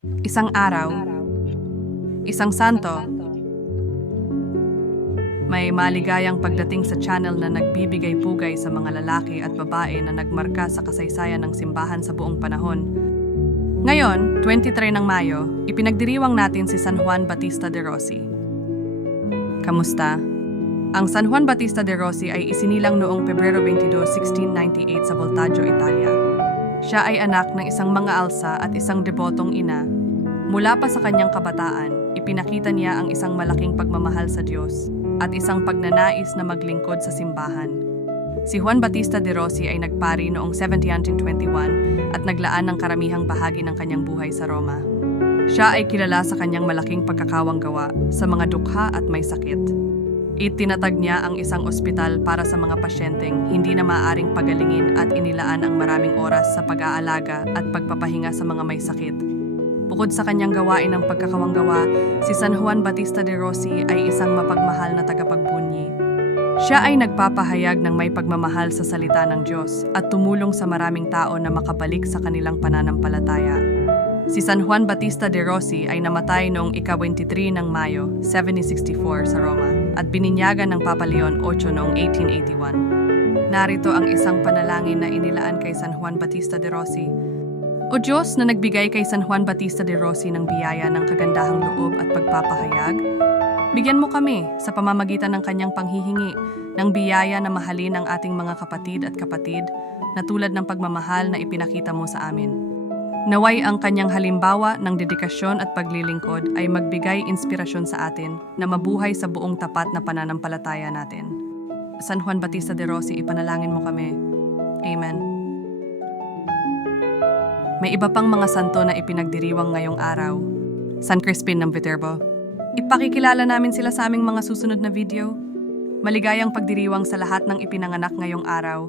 Isang araw, isang santo, may maligayang pagdating sa channel na nagbibigay pugay sa mga lalaki at babae na nagmarka sa kasaysayan ng simbahan sa buong panahon. Ngayon, 23 ng Mayo, ipinagdiriwang natin si San Juan Batista de Rossi. Kamusta? Ang San Juan Batista de Rossi ay isinilang noong Pebrero 22, 1698 sa Voltaggio, Italia. Siya ay anak ng isang mga alsa at isang debotong ina. Mula pa sa kanyang kabataan, ipinakita niya ang isang malaking pagmamahal sa Diyos at isang pagnanais na maglingkod sa simbahan. Si Juan Batista de Rossi ay nagpari noong 1721 at naglaan ng karamihang bahagi ng kanyang buhay sa Roma. Siya ay kilala sa kanyang malaking pagkakawang gawa sa mga dukha at may sakit. Itinatag niya ang isang ospital para sa mga pasyenteng hindi na maaaring pagalingin at inilaan ang maraming oras sa pag-aalaga at pagpapahinga sa mga may sakit. Bukod sa kanyang gawain ng pagkakawanggawa, si San Juan Batista de Rossi ay isang mapagmahal na tagapagbunyi. Siya ay nagpapahayag ng may pagmamahal sa salita ng Diyos at tumulong sa maraming tao na makabalik sa kanilang pananampalataya. Si San Juan Batista de Rossi ay namatay noong ika-23 ng Mayo, 1764 sa Roma at bininyagan ng Papa Leon VIII noong 1881. Narito ang isang panalangin na inilaan kay San Juan Batista de Rossi o Diyos na nagbigay kay San Juan Batista de Rossi ng biyaya ng kagandahang loob at pagpapahayag, bigyan mo kami sa pamamagitan ng kanyang panghihingi ng biyaya na mahalin ang ating mga kapatid at kapatid na tulad ng pagmamahal na ipinakita mo sa amin. Naway ang kanyang halimbawa ng dedikasyon at paglilingkod ay magbigay inspirasyon sa atin na mabuhay sa buong tapat na pananampalataya natin. San Juan Batista de Rossi, ipanalangin mo kami. Amen. May iba pang mga santo na ipinagdiriwang ngayong araw. San Crispin ng Viterbo. Ipakikilala namin sila sa aming mga susunod na video. Maligayang pagdiriwang sa lahat ng ipinanganak ngayong araw